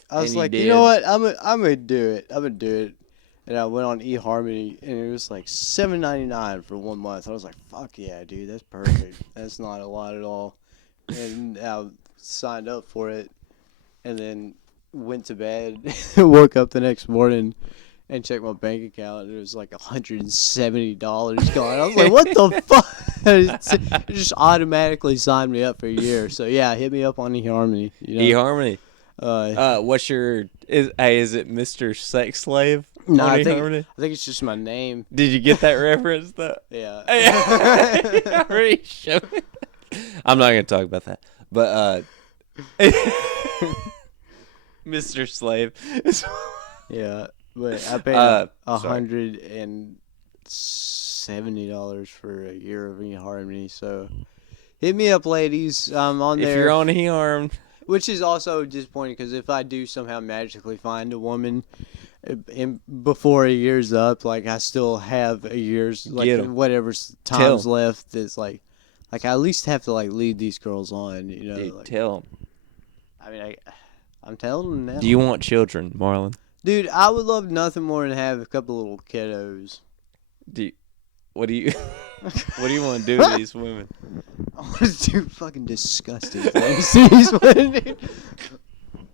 you know what, I'm gonna do it. And I went on eHarmony, and it was like $7.99 for 1 month. I was like, fuck yeah, dude, that's perfect. That's not a lot at all. And I signed up for it, and then went to bed, woke up the next morning, and checked my bank account, and it was like $170 gone. I was like, what the fuck? It just automatically signed me up for a year. So yeah, hit me up on eHarmony. eHarmony. What's your is it Mr. Sex Slave? No, I think it's just my name. Did you get that reference though? Yeah. I already showed it. I'm not gonna talk about that. But Mr. Slave. Yeah, but I paid $170 for a year of eHarmony. So hit me up, ladies. I'm on there. If you're on eHarm. Which is also disappointing because if I do somehow magically find a woman before a year's up, like I still have a year's whatever time's left. It's like I at least have to like lead these girls on, Dude, like, tell them. I mean, I'm telling them now. Do you want children, Marlon? Dude, I would love nothing more than have a couple little kiddos. What do you want to do to these women? I want to do fucking disgusting things to these women, dude.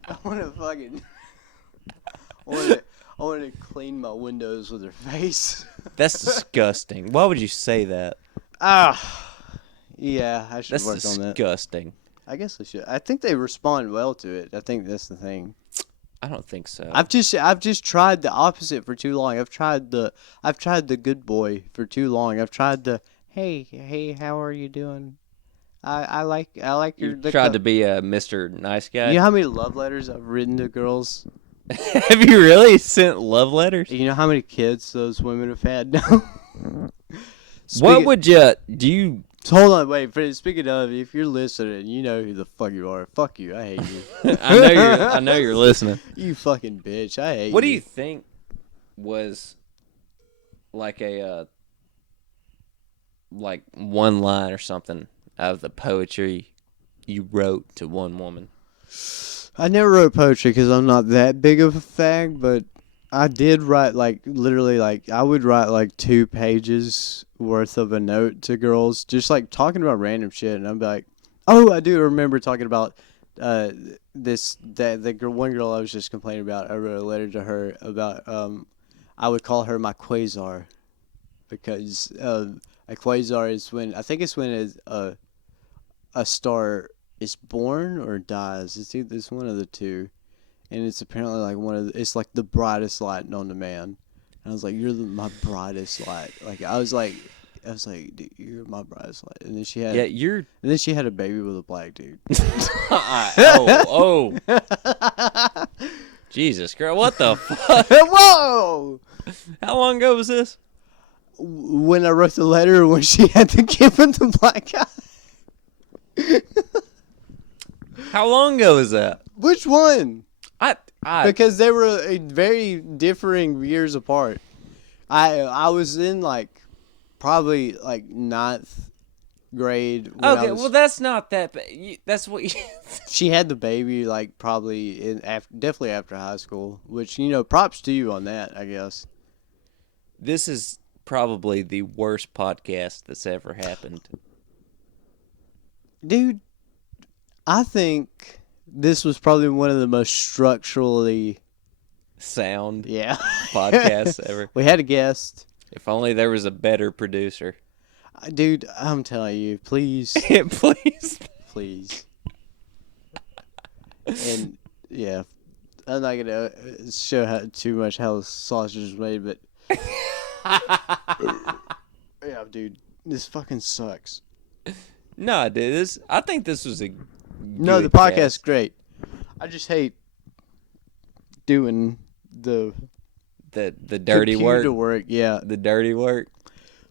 I want to fucking... I want to clean my windows with her face. That's disgusting. Why would you say that? Yeah, I should work on that. That's disgusting. I guess I should. I think they respond well to it. I think that's the thing. I don't think so. I've just tried the opposite for too long. I've tried the good boy for too long. I've tried the hey, how are you doing? I like your. You tried to be a Mr. Nice Guy. You know how many love letters I've written to girls? Have you really sent love letters? You know how many kids those women have had now? What would you do? Hold on, wait. Speaking of, if you're listening, you know who the fuck you are. Fuck you. I hate you. I know you're listening. You fucking bitch. I hate you. What do you think was like a like one line or something out of the poetry you wrote to one woman? I never wrote poetry because I'm not that big of a fag, but I did write literally I would write 2 pages worth of a note to girls, just talking about random shit, and I'd be like, oh, I do remember talking about one girl I was just complaining about. I wrote a letter to her about I would call her my quasar because a quasar is when a star is born or dies. It's one of the two. And it's apparently it's the brightest light known to man. And I was like, you're my brightest light. I was like, dude, you're my brightest light. And then she had And then she had a baby with a black dude. oh. Jesus, girl, what the fuck? Whoa! How long ago was this? When I wrote the letter, when she had the kid with the black guy. How long ago was that? Which one? Because they were very differing years apart. I was in probably 9th grade. Okay, well that's not that bad. That's what you... She had the baby probably definitely after high school, which props to you on that, I guess. This is probably the worst podcast that's ever happened. Dude, I think this was probably one of the most structurally sound podcasts ever. We had a guest. If only there was a better producer. Dude, I'm telling you, please. Please. And, yeah, I'm not going to show too much how the sausage is made, but... yeah, dude, this fucking sucks. No, dude, I think this was a... No, the podcast's great. I just hate doing the dirty work. Yeah, the dirty work.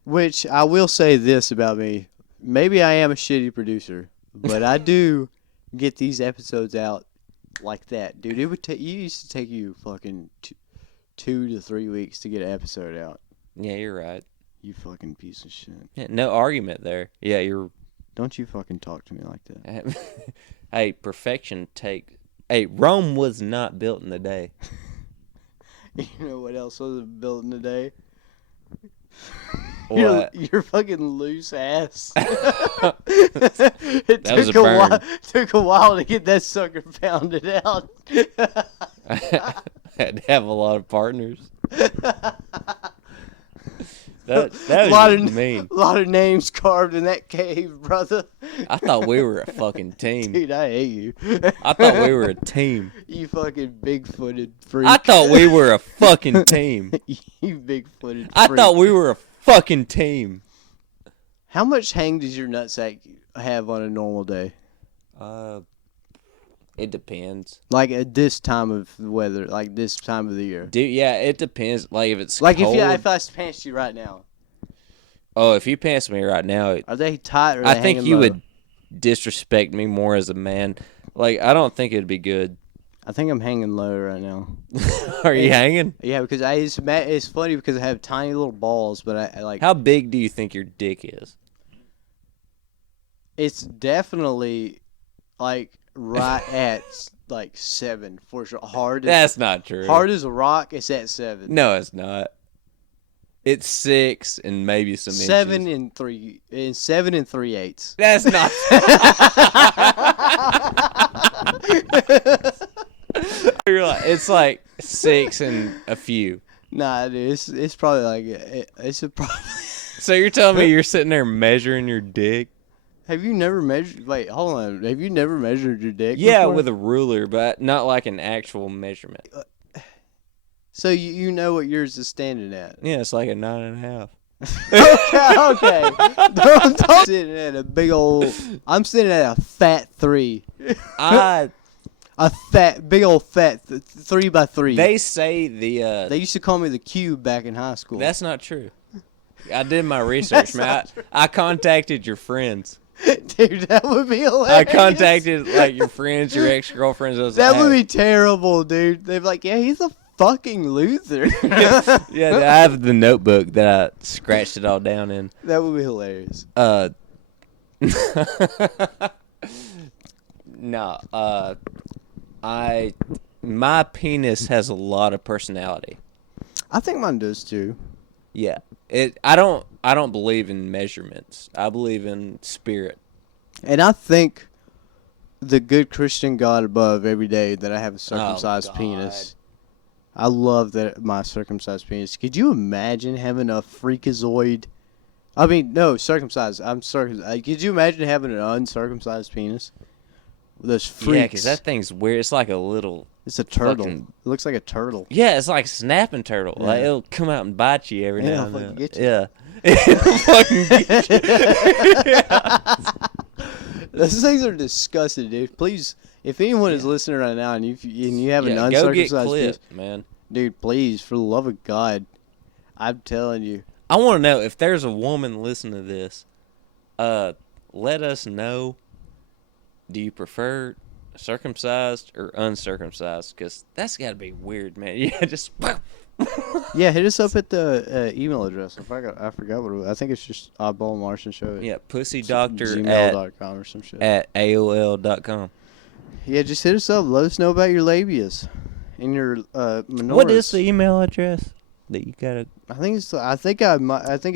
Which I will say this about me: maybe I am a shitty producer, but I do get these episodes out like that, dude. It used to take you fucking 2 to 3 weeks to get an episode out. Yeah, you're right. You fucking piece of shit. Yeah, no argument there. Yeah, you're. Don't you fucking talk to me like that. Hey, perfection take. Hey, Rome was not built in a day. You know what else wasn't built in a day? What? Your fucking loose ass. Took a while to get that sucker pounded out. I had to have a lot of partners. That was mean. A lot of names carved in that cave, brother. I thought we were a fucking team. Dude, I hate you. I thought we were a team. You fucking big-footed freak. I thought we were a fucking team. You big-footed freak. I thought we were a fucking team. How much hang does your nutsack have on a normal day? It depends. Like at this time of the weather, like this time of the year. Dude, yeah, it depends. Like if it's like cold. if I pants you right now. Oh, if you pants me right now, are they tight or are I they think hanging you low? would disrespect me more as a man. Like I don't think it'd be good. I think I'm hanging low right now. Are you hanging? Yeah, because it's funny because I have tiny little balls, but I like. How big do you think your dick is? It's definitely like right at like 7 for sure. That's not true. Hard as a rock. It's at 7. No, it's not. It's 6 and maybe some 7 inches. and 3 and 7 and 3/8. That's not. It's like 6 and a few. Nah, dude, it's probably like it's a probably. So you're telling me you're sitting there measuring your dick? Have you never measured? Wait, hold on. Have you never measured your dick? Yeah, before? with a ruler, but not like an actual measurement. So you know what yours is standing at? Yeah, it's like a 9.5. Okay. Don't sitting at a big old. I'm sitting at a fat 3. A big old fat 3x3. They say the. They used to call me the cube back in high school. That's not true. I did my research, man. I contacted your friends. Dude, that would be hilarious. I contacted like your friends, your ex-girlfriends. I was that like, would be terrible, dude. They'd be like, yeah, he's a fucking loser. Yeah, I have the notebook that I scratched it all down in. That would be hilarious. No, my penis has a lot of personality. I think mine does too. Yeah. I don't believe in measurements. I believe in spirit. And I thank the good Christian God above every day that I have a circumcised penis. I love that my circumcised penis. Could you imagine having a freakazoid? I mean, no, circumcised. I'm circumcised. Could you imagine having an uncircumcised penis? Those freaks. Yeah, because that thing's weird. It's like a little. It's a turtle. Fucking, it looks like a turtle. Yeah, it's like a snapping turtle. Yeah. Like it'll come out and bite you every now and then. Get you. Yeah. It'll fucking get you. Those things are disgusting, dude. Please, if anyone is listening right now and you have an uncircumcised go get penis, clipped, man. Dude, please, for the love of God, I'm telling you. I want to know if there's a woman listening to this. Let us know. Do you prefer circumcised or uncircumcised? Because that's got to be weird, man. Yeah, just. Yeah, hit us up at the email address. I forgot what it was. I think it's just Oddball Martian Show. Yeah, pussydoctor gmail.com or some shit. at AOL.com. Yeah, just hit us up. Let us know about your labias and your minoras. What is the email address that you gotta? I think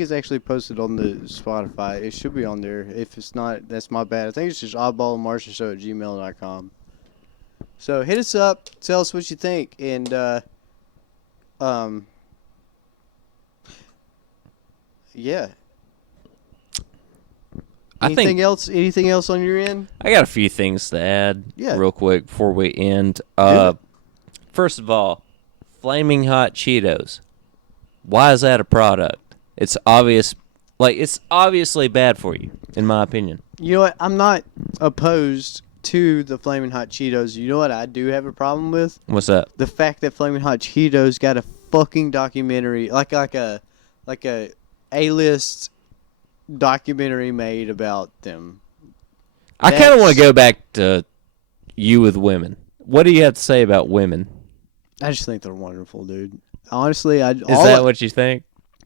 it's actually posted on the Spotify. It should be on there. If it's not, that's my bad. I think it's just oddballmartianshow at gmail.com. So hit us up. Tell us what you think. And yeah. Anything else on your end? I got a few things to add real quick before we end. First of all, Flaming Hot Cheetos. Why is that a product? It's obvious, it's obviously bad for you, in my opinion. You know what? I'm not opposed to the Flaming Hot Cheetos. You know what I do have a problem with? What's that? The fact that Flaming Hot Cheetos got a fucking documentary, like a A-list documentary made about them. I kind of want to go back to you with women. What do you have to say about women? I just think they're wonderful, dude. Honestly, is that what you think?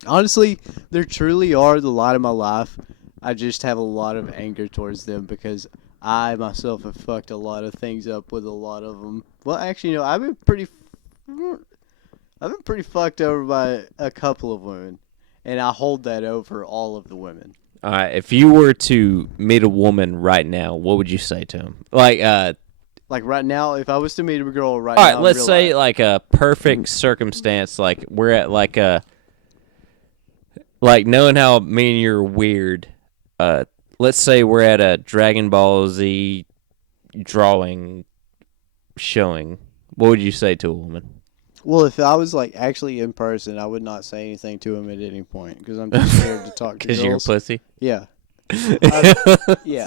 Honestly, they truly are the light of my life. I just have a lot of anger towards them because I myself have fucked a lot of things up with a lot of them. Well, actually, I've been pretty fucked over by a couple of women, and I hold that over all of the women. All right, if you were to meet a woman right now, what would you say to him? Like right now, if I was to meet a girl right All now, right, let's in real say life, like a perfect circumstance, like we're at like a, like knowing how me and you're weird. Let's say we're at a Dragon Ball Z drawing showing. What would you say to a woman? well, if I was like actually in person, I would not say anything to him at any point because I'm too scared to talk to girls. Because you're a pussy. Yeah.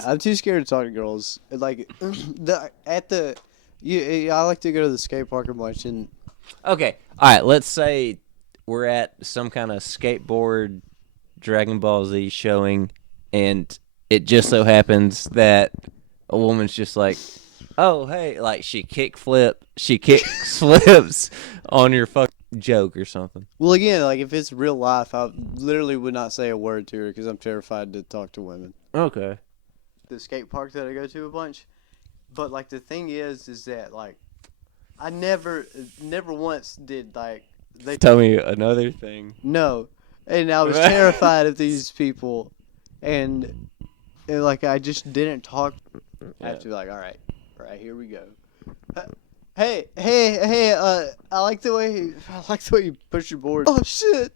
I'm too scared to talk to girls. Like I like to go to the skate park a bunch and. Okay, all right. Let's say we're at some kind of skateboard Dragon Ball Z showing, and it just so happens that a woman's just like, "Oh, hey!" Like she flips on your fucking joke or something. Well, again, like if it's real life, I literally would not say a word to her because I'm terrified to talk to women. Okay. The skate park that I go to a bunch, but like the thing is that like I never once did like they Tell me another thing. no, and I was terrified of these people, and like I just didn't talk. I have to be like, all right, here we go. Hey! I like the way you push your board. Oh shit!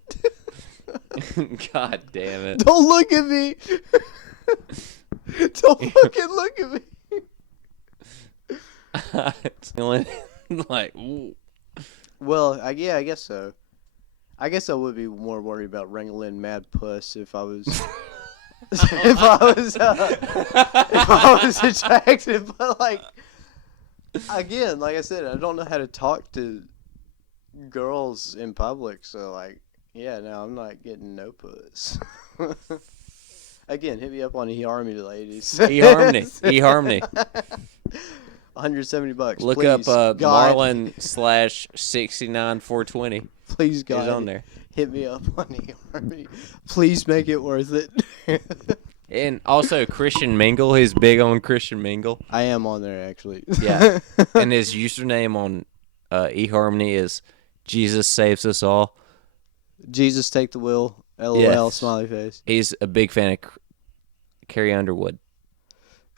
God damn it! Don't look at me! Don't fucking look at me! Like, ooh. Well, I guess so. I guess I would be more worried about wrangling mad puss if I was if I was attractive, but like. Again, like I said, I don't know how to talk to girls in public, so like, yeah, no, I'm not getting no puss. Again, hit me up on eHarmony, ladies. eHarmony. $170. Look please, up God. Marlon /69420. Please, God, he's on there. Hit me up on eHarmony. Please make it worth it. And also Christian Mingle. He's big on Christian Mingle. I am on there actually. Yeah. And his username on eHarmony is Jesus Saves Us All. Jesus take the wheel. LOL, yes. Smiley face. He's a big fan of Carrie Underwood.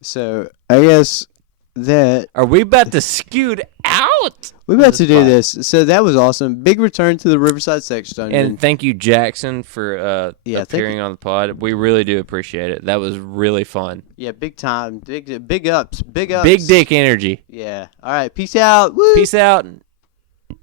So I guess that are we about to scoot out? We're about to do this. So that was awesome. Big return to the Riverside Sex Dungeon. And thank you, Jackson, for appearing on the pod. We really do appreciate it. That was really fun. Yeah, big time. Big ups. Big ups. Big dick energy. Yeah. All right. Peace out. Woo. Peace out.